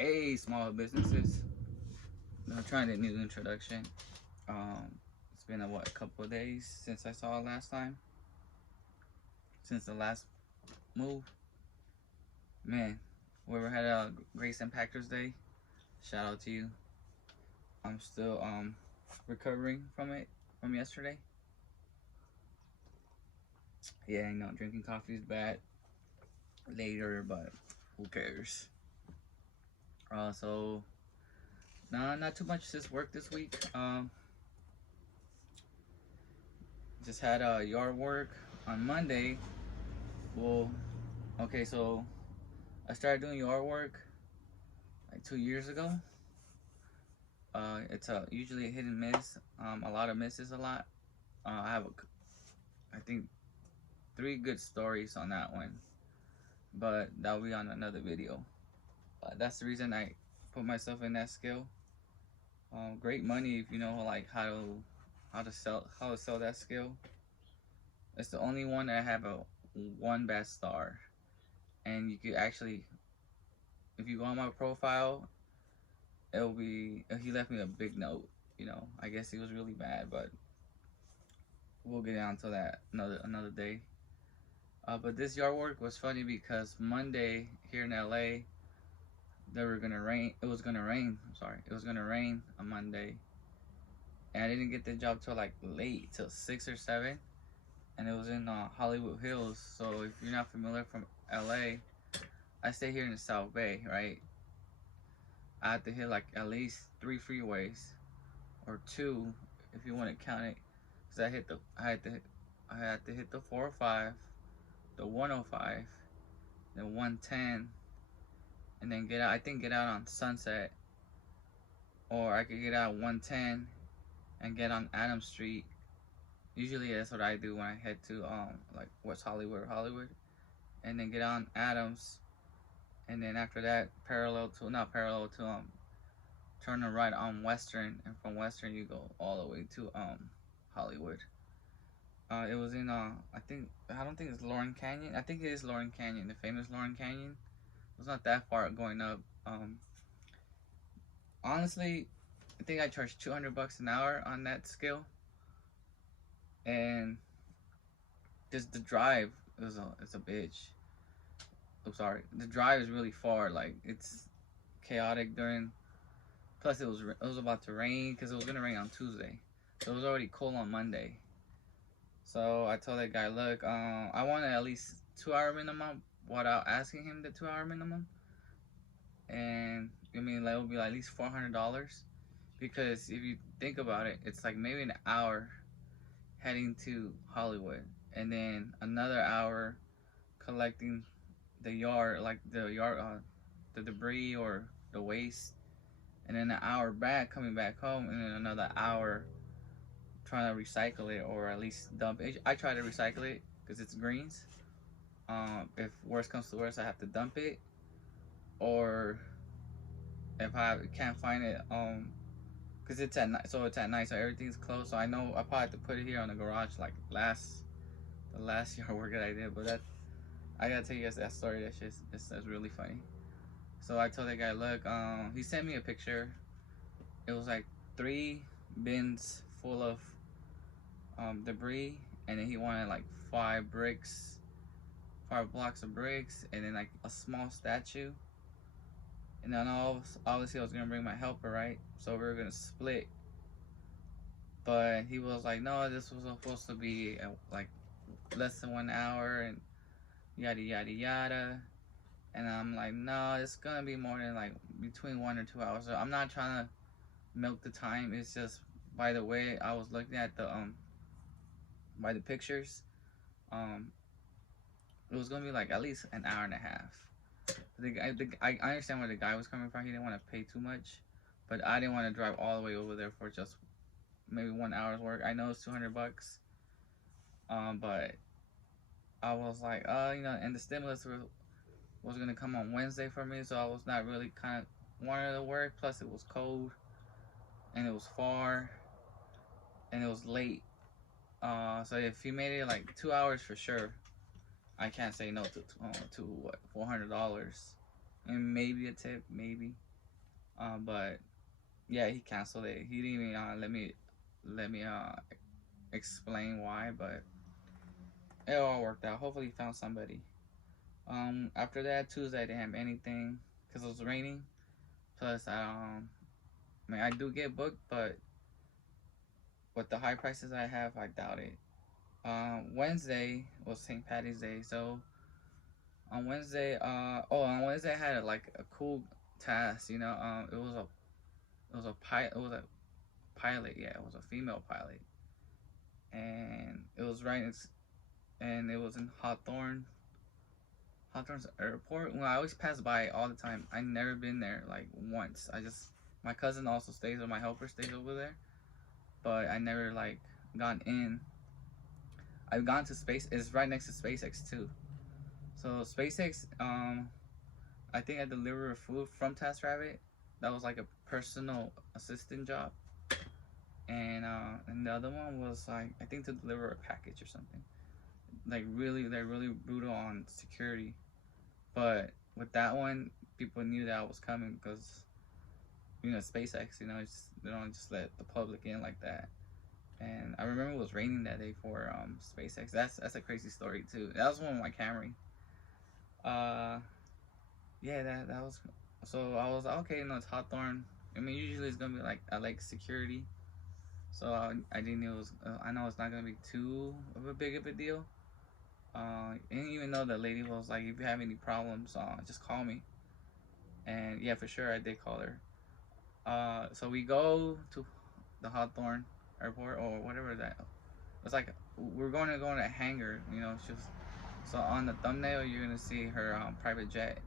Hey, small businesses. I'm trying a new introduction. It's been a couple of days since I saw it last time. Since the last move. Man, whoever had a great St. Patrick's Day, shout out to you. I'm still recovering from it from yesterday. Yeah, I know drinking coffee is bad later, but who cares? So nah, not too much this work this week. Just had yard work on Monday. Well, okay, so I started doing yard work like 2 years ago. It's usually a hit and miss. A lot of misses a lot. I have, I think, 3 good stories on that one, but that'll be on another video. That's the reason I put myself in that skill. Great money if you know like how to sell that skill. It's the only one that I have a 1 bad star, and you could actually, if you go on my profile, it'll be he left me a big note. I guess he was really bad, but we'll get down to that another day. But this yard work was funny because Monday here in LA, they were gonna rain. It was gonna rain. I'm sorry, it was gonna rain on Monday, and I didn't get the job till like late, till 6 or 7, and it was in Hollywood Hills. So if you're not familiar from LA, I stay here in the South Bay, right? I have to hit like at least 3 freeways, or 2 if you want to count it, because I had to hit the 405, the 105, the 110, and then get out. I think get out on Sunset, or I could get out 110 and get on Adams Street. Usually that's what I do when I head to like West Hollywood or Hollywood, and then get on Adams, and then after that not parallel to turn right on Western, and from Western you go all the way to Hollywood. It was in I don't think it's Lauren Canyon. I think it is Lauren Canyon, the famous Lauren Canyon. It's not that far going up. Honestly, I think I charged $200 an hour on that skill, and just the drive it's a bitch. I'm sorry, the drive is really far. Like it's chaotic during. Plus, it was about to rain because it was gonna rain on Tuesday, so it was already cold on Monday. So I told that guy, look, I want at least 2 hour minimum without asking him the 2 hour minimum, and I mean like it would be like at least $400, because if you think about it, it's like maybe an hour heading to Hollywood, and then another hour collecting the yard, the debris or the waste, and then an hour back coming back home, and then another hour trying to recycle it, or at least dump it. I try to recycle it because it's greens. If worse comes to worse, I have to dump it, or if I can't find it, because it's at night, so everything's closed. So I know I probably have to put it here on the garage, like the last year work that I did. But I gotta tell you guys that story. That's really funny. So I told that guy, look, he sent me a picture. It was like 3 bins full of debris, and then he wanted like 5 blocks of bricks, and then like a small statue. And then obviously I was gonna bring my helper, right? So we were gonna split. But he was like, no, this was supposed to be like less than 1 hour, and yada yada yada. And I'm like, no, it's gonna be more than like between 1 or 2 hours. So I'm not trying to milk the time. It's just, by the way I was looking at by the pictures, it was gonna be like at least an hour and a half. I understand where the guy was coming from. He didn't want to pay too much, but I didn't want to drive all the way over there for just maybe 1 hour's work. I know it's $200, but I was like, and the stimulus was gonna come on Wednesday for me, so I was not really kind of wanting to work. Plus, it was cold, and it was far, and it was late. So if he made it like 2 hours for sure, I can't say no to what $400, and maybe a tip, maybe. But yeah, he canceled it. He didn't even let me explain why, but it all worked out. Hopefully, he found somebody. After that Tuesday, I didn't have anything because it was raining. Plus, I mean, I do get booked, but with the high prices I have, I doubt it. Wednesday was St. Patty's Day, so on Wednesday, on Wednesday I had like a cool task. It was a pilot. It was a pilot. Yeah, it was a female pilot, and it was and it was in Hawthorne's airport. Well, I always pass by it all the time. I never been there like once. My cousin also stays, or my helper stays over there, but I never like gone in. I've gone to space. It's right next to SpaceX too. So SpaceX, I think I delivered food from TaskRabbit. That was like a personal assistant job, and the other one was like I think to deliver a package or something. Like really, they're really brutal on security. But with that one, people knew that I was coming because SpaceX. They don't just let the public in like that. And I remember it was raining that day for SpaceX. That's a crazy story too. That was one of my Camry. Uh, yeah, that was. So I was like, okay, no, it's Hawthorne. I mean, usually it's gonna be like I like security, so I didn't know it was. I know it's not gonna be too of a big of a deal. And even though the lady was like, if you have any problems, just call me. And yeah, for sure, I did call her. So we go to the Hawthorne Airport or whatever that. It's like we're going to go in a hangar. She's so on the thumbnail you're gonna see her private jet.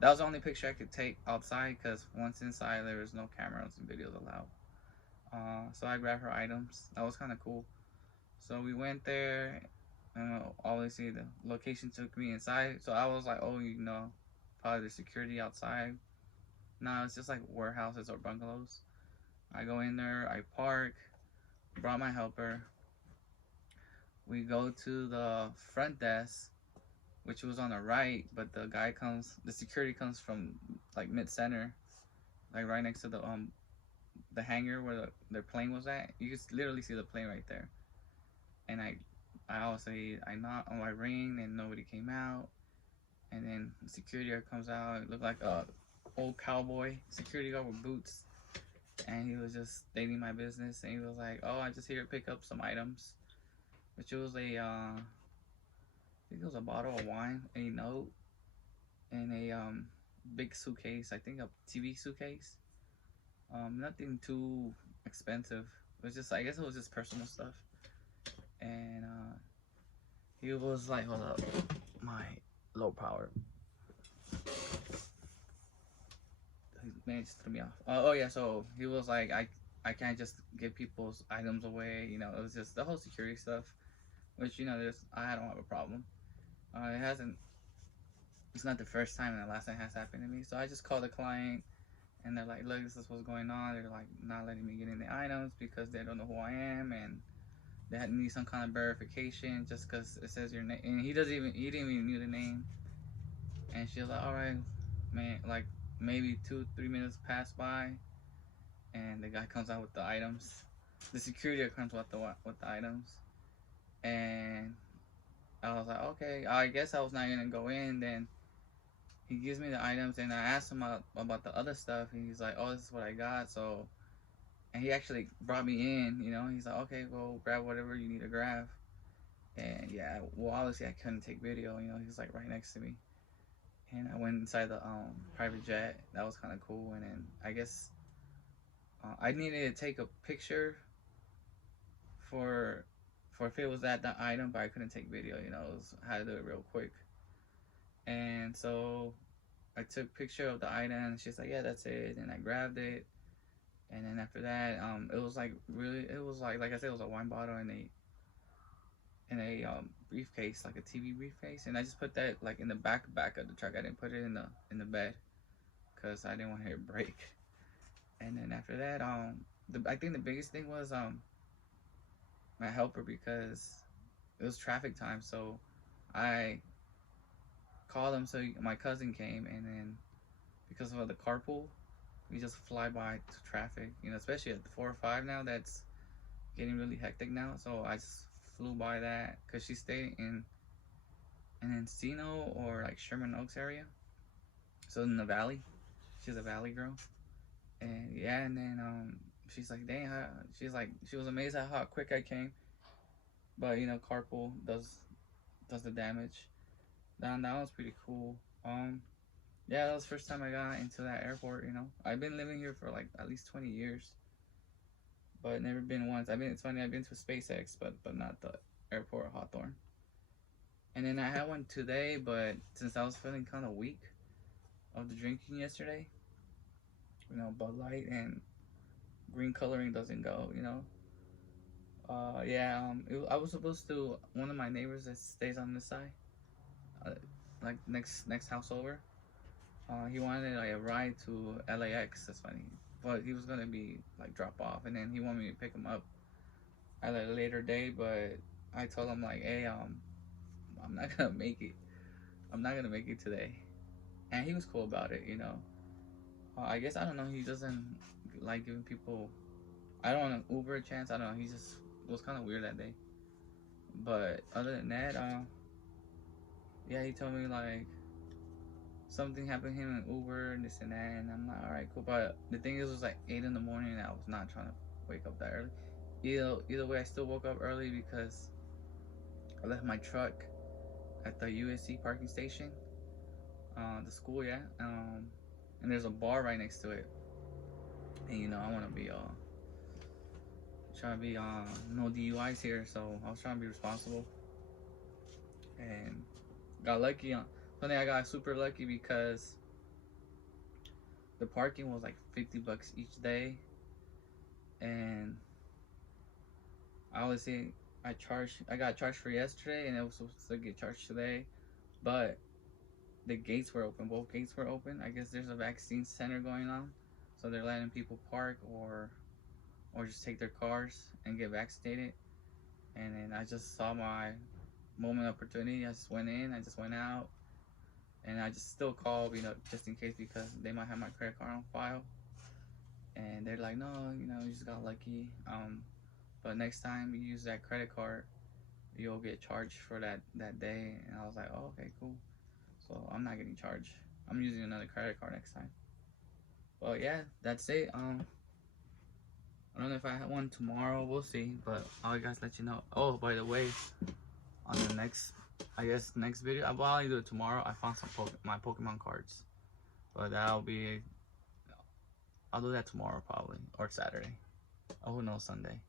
That was the only picture I could take outside because once inside there was no cameras and videos allowed. So I grabbed her items. That was kind of cool. So we went there, and obviously the location took me inside. So I was like, oh, probably the security outside. No, it's just like warehouses or bungalows. I go in there, I park, brought my helper. We go to the front desk, which was on the right, but the security comes from like mid center, like right next to the hangar where their plane was at. You can literally see the plane right there. And I obviously I knocked on my ring and nobody came out. And then the security guard comes out. It looked like a old cowboy security guard with boots. And he was just stating my business. And he was like, "Oh, I just here to pick up some items," which was I think it was a bottle of wine, a note, and a big suitcase. I think a TV suitcase. Nothing too expensive. It was just I guess it was just personal stuff. And he was like, "Hold up, my low power." Man, just threw me off. Oh yeah, so he was like, I can't just give people's items away. It was just the whole security stuff, which I don't have a problem. It hasn't. It's not the first time and the last time it has happened to me. So I just called the client, and they're like, "Look, this is what's going on." They're like not letting me get in the items because they don't know who I am, and they had need some kind of verification just because it says your name. And he didn't even knew the name. And she was like, "All right, man." Like maybe 2-3 minutes passed by, and the guy comes out with the items. The security comes with the items, and I was like, okay, I guess I was not gonna go in. Then he gives me the items, and I asked him about the other stuff, and he's like, oh, this is what I got. So, and he actually brought me in. He's like, okay, go grab whatever you need to grab. And yeah, well, obviously I couldn't take video. He's like right next to me, and I went inside the private jet. That was kind of cool. And then I guess I needed to take a picture for if it was that the item, but I couldn't take video. I had to do it real quick. And so I took a picture of the item, and she's like, yeah, that's it. And I grabbed it, and then after that, it was like like I said, it was a wine bottle in a briefcase, like a TV briefcase, and I just put that like in the back of the truck. I didn't put it in the bed because I didn't want to hear it break. And then after that, I think the biggest thing was my helper, because it was traffic time, so I called him. So my cousin came, and then because of the carpool, we just fly by to traffic, you know, especially at the 4 or 5 now. That's getting really hectic now. So I just flew by that because she stayed in Encino or like Sherman Oaks area. So in the valley, she's a valley girl, and yeah, and then she's like, dang, she's like, she was amazed at how quick I came, but you know, carpool does the damage. That was pretty cool. Yeah, that was the first time I got into that airport. You know, I've been living here for like at least 20 years, but never been once. It's funny, I've been to SpaceX, but not the airport Hawthorne. And then I had one today, but since I was feeling kind of weak of the drinking yesterday, you know, Bud Light and green coloring doesn't go, you know. Yeah, I was supposed to, one of my neighbors that stays on this side, uh, like next house over. He wanted like a ride to LAX. That's funny, but he was gonna be like drop off, and then he wanted me to pick him up at a later date. But I told him like, hey, I'm not gonna make it. I'm not gonna make it today, and he was cool about it. You know, I guess I don't know. He doesn't like giving people. I don't want to Uber a chance. I don't know. He just was kind of weird that day. But other than that, yeah, he told me like something happened to him in Uber and this and that, and I'm like, all right, cool. But the thing is, it was like 8 in the morning, and I was not trying to wake up that early. Either way, I still woke up early because I left my truck at the USC parking station, the school, yeah. And there's a bar right next to it, and you know I want to be trying to be no DUIs here, so I was trying to be responsible, and got lucky on. Funny, I got super lucky because the parking was like $50 each day, and I always say I got charged for yesterday, and it was supposed to get charged today, but the gates were open. Both gates were open. I guess there's a vaccine center going on, so they're letting people park or just take their cars and get vaccinated. And then I just saw my moment of opportunity. I just went in. I just went out, and I just still called, you know, just in case because they might have my credit card on file. And they're like, no, you know, you just got lucky. But next time you use that credit card, you'll get charged for that day. And I was like, oh, okay, cool. So I'm not getting charged. I'm using another credit card next time. But yeah, that's it. I don't know if I have one tomorrow. We'll see. But I'll guys let you know. Oh, by the way, on the next, I guess next video, I'll probably do it tomorrow. I found some my Pokemon cards, but I'll do that tomorrow probably or Saturday. Oh, who knows, Sunday.